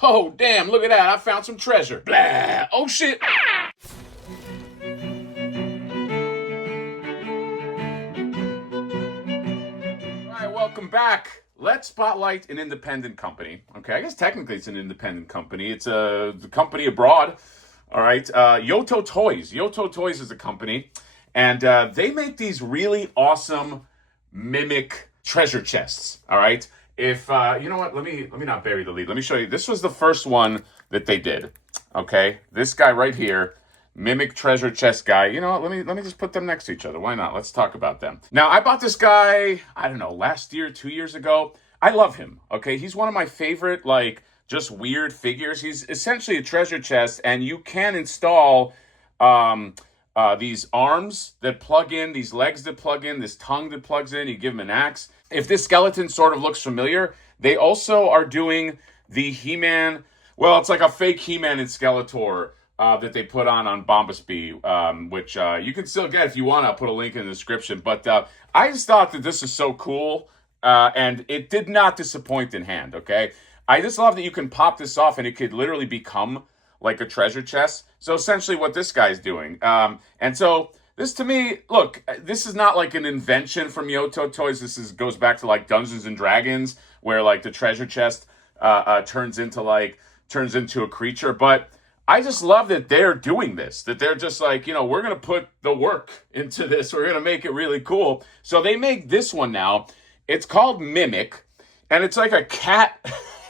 Oh, damn, look at that. I found some treasure. Blah. Oh, shit. All right, welcome back. Let's spotlight an independent company. Okay, I guess technically it's an independent company. It's a company abroad. All right, Yoto Toys. Yoto Toys is a company, and they make these really awesome mimic treasure chests. All right, if you know what, let me not bury the lead. Let me show you. This was the first one that they did. Okay, this guy right here, mimic treasure chest guy. You know what? Let me just put them next to each other. Why not? Let's talk about them. Now, I bought this guy, I don't know, last year, 2 years ago. I love him. Okay, he's one of my favorite, like, just weird figures. He's essentially a treasure chest, and you can install these arms that plug in, these legs that plug in, this tongue that plugs in. You give him an axe. If this skeleton sort of looks familiar, they also are doing the He-Man. Well, it's like a fake He-Man and Skeletor that they put on Bombasby, which you can still get if you want. I'll put a link in the description. But I just thought that this is so cool, and it did not disappoint in hand, okay? I just love that you can pop this off, and it could literally become like a treasure chest. So essentially what this guy's doing. And so this to me, look, this is not like an invention from Yoto Toys. Goes back to like Dungeons and Dragons, where like the treasure chest turns into a creature. But I just love that they're doing this, that they're just like, we're going to put the work into this. We're going to make it really cool. So they make this one now. It's called Mimic, and it's like a cat.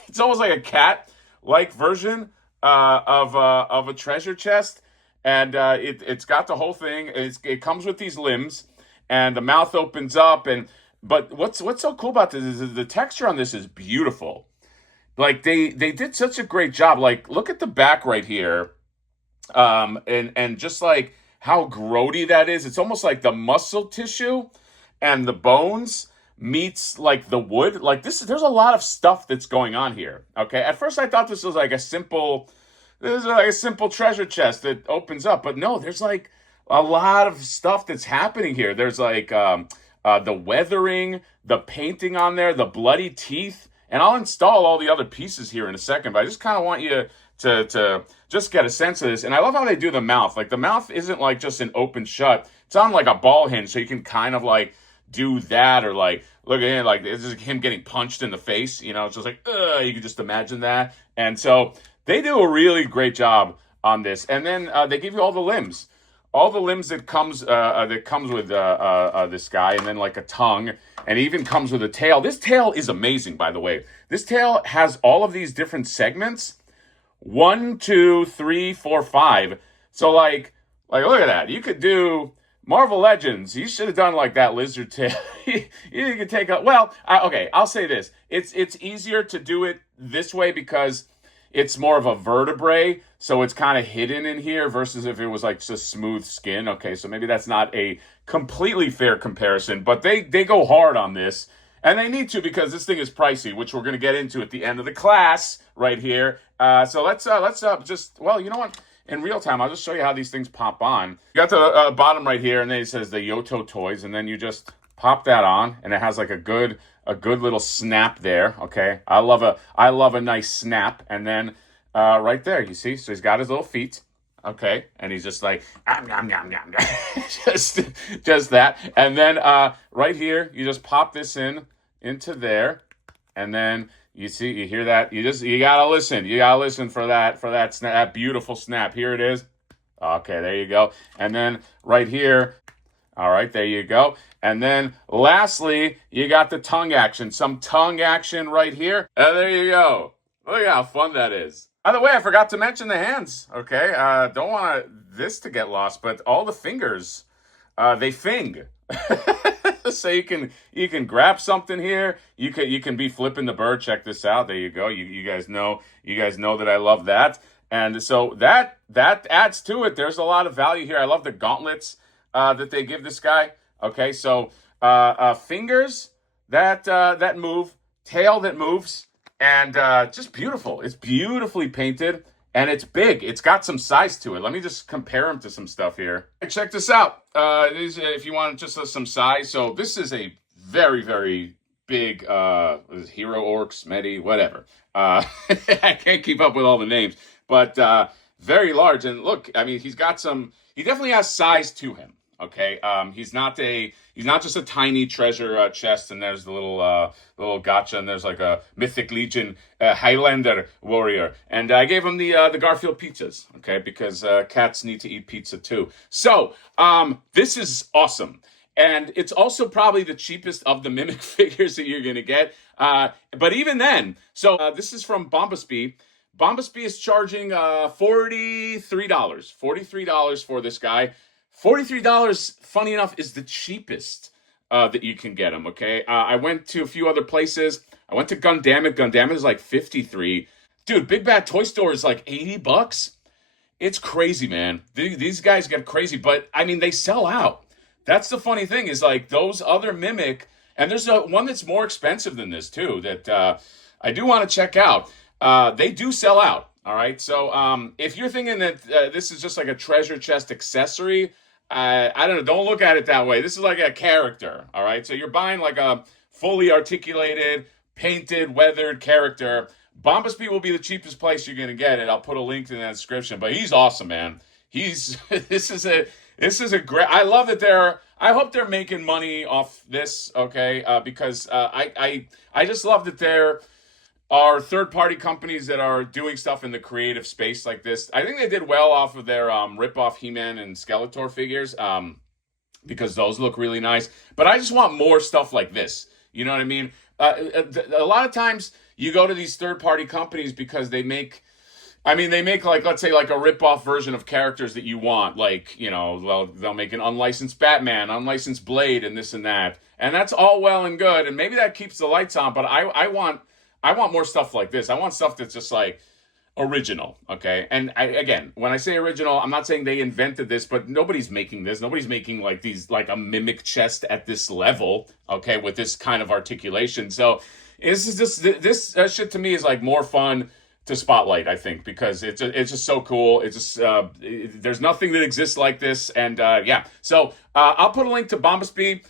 It's almost like a cat-like version of a treasure chest. And it's got the whole thing. It comes with these limbs, and the mouth opens up. But what's so cool about this is the texture on this is beautiful. Like they did such a great job. Like, look at the back right here, and just like how grody that is. It's almost like the muscle tissue and the bones meets like the wood. Like this, there's a lot of stuff that's going on here. Okay, at first I thought this was like this is like a simple treasure chest that opens up, but no, there's like a lot of stuff that's happening here. There's like the weathering, the painting on there, the bloody teeth. And I'll install all the other pieces here in a second, but I just kind of want you to just get a sense of this. And I love how they do the mouth. Like, the mouth isn't like just an open shut. It's on like a ball hinge, so you can kind of like do that, or like look at him, like this is him getting punched in the face. It's just like, you can just imagine that. And so they do a really great job on this. And then they give you all the limbs. All the limbs that comes with this guy, and then like a tongue, and even comes with a tail. This tail is amazing, by the way. This tail has all of these different segments. 1, 2, 3, 4, 5. So like look at that. You could do Marvel Legends. You should have done like that lizard tail. You could take a okay. I'll say this. It's easier to do it this way because it's more of a vertebrae, so it's kind of hidden in here versus if it was like just smooth skin. Okay, so maybe that's not a completely fair comparison, but they go hard on this, and they need to because this thing is pricey, which we're going to get into at the end of the class right here. So let's just, well, you know what? In real time, I'll just show you how these things pop on. You got the bottom right here, and then it says the Yoto Toys, and then you just pop that on, and it has like a good little snap there. Okay, I love a nice snap. And then right there, you see, so he's got his little feet. Okay, and he's just like yum, yum, yum. just that. And then right here, you just pop this into there, and then you hear that. You gotta listen for that snap, that beautiful snap. Here it is. Okay, there you go. And then right here. All right, there you go. And then lastly, you got the tongue action. Some tongue action right here. And there you go. Look at how fun that is. By the way, I forgot to mention the hands. Okay, don't want this to get lost, but all the fingers, they fing. So you can grab something here. You can be flipping the bird. Check this out. There you go. You guys know that I love that. And so that adds to it. There's a lot of value here. I love the gauntlets that they give this guy. Okay, so fingers that move, tail that moves, and just beautiful. It's beautifully painted, and it's big. It's got some size to it. Let me just compare them to some stuff here. Check this out. If you want just some size. So this is a very, very big, what is it, Hero Orcs, Medi, whatever. I can't keep up with all the names, but very large. And look, I mean, he definitely has size to him. Okay, he's not just a tiny treasure chest, and there's the little gotcha, and there's like a Mythic Legion Highlander warrior, and I gave him the Garfield pizzas, okay, because cats need to eat pizza too. So this is awesome. And it's also probably the cheapest of the Mimic figures that you're going to get. But even then, so this is from Bombasby. Bombasby is charging $43. $43 for this guy. $43, funny enough, is the cheapest that you can get him, okay? I went to a few other places. I went to Gundamit. Gundamit is like 53. Dude, Big Bad Toy Store is like $80. It's crazy, man. These guys get crazy, but I mean, they sell out. That's the funny thing is like those other Mimic, and there's one that's more expensive than this too that I do want to check out. They do sell out. All right. So if you're thinking that this is just like a treasure chest accessory, I don't know. Don't look at it that way. This is like a character. All right. So you're buying like a fully articulated, painted, weathered character. Bombasby will be the cheapest place you're going to get it. I'll put a link in the description, but he's awesome, man. This is a great, I love that I hope they're making money off this. Okay. Because I just love that there are third-party companies that are doing stuff in the creative space like this. I think they did well off of their rip-off He-Man and Skeletor figures because those look really nice. But I just want more stuff like this. You know what I mean? A lot of times you go to these third-party companies because they make like, let's say, like a rip-off version of characters that you want. Like, you know, they'll make an unlicensed Batman, unlicensed Blade, and this and that. And that's all well and good. And maybe that keeps the lights on. But I want more stuff like this. I want stuff that's just like original, okay? And again, when I say original, I'm not saying they invented this, but nobody's making this. Nobody's making like these, like a Mimic chest at this level, okay, with this kind of articulation. So this shit to me is like more fun to spotlight, I think, because it's just so cool. It's just there's nothing that exists like this, and yeah. So I'll put a link to Bombasby.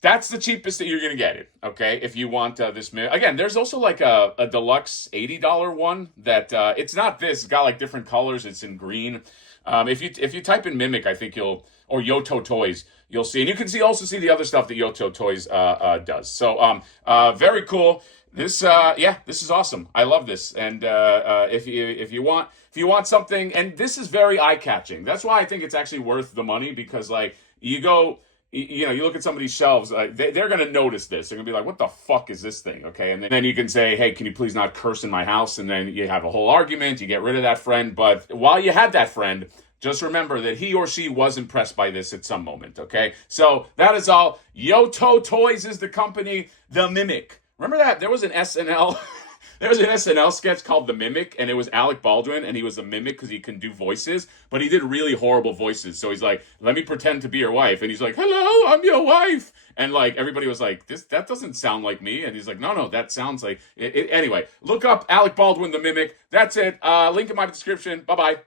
That's the cheapest that you're going to get it, okay, if you want this. Again, there's also like a deluxe $80 one that it's not this. It's got like different colors. It's in green. If you type in Mimic, I think or Yoto Toys, you'll see. And you can also see the other stuff that Yoto Toys does. So very cool. This is awesome. I love this. And if you want something, and this is very eye-catching. That's why I think it's actually worth the money, because like you look at somebody's shelves, they're going to notice this. They're going to be like, what the fuck is this thing? Okay. And then you can say, hey, can you please not curse in my house? And then you have a whole argument. You get rid of that friend. But while you had that friend, just remember that he or she was impressed by this at some moment. Okay. So that is all. Yoto Toys is the company. The Mimic. Remember that? There was an SNL. There was an SNL sketch called The Mimic, and it was Alec Baldwin, and he was a mimic because he can do voices, but he did really horrible voices. So he's like, let me pretend to be your wife. And he's like, hello, I'm your wife. And like, everybody was like, that doesn't sound like me. And he's like, no, that sounds like it. Anyway, look up Alec Baldwin, The Mimic. That's it. Link in my description. Bye-bye.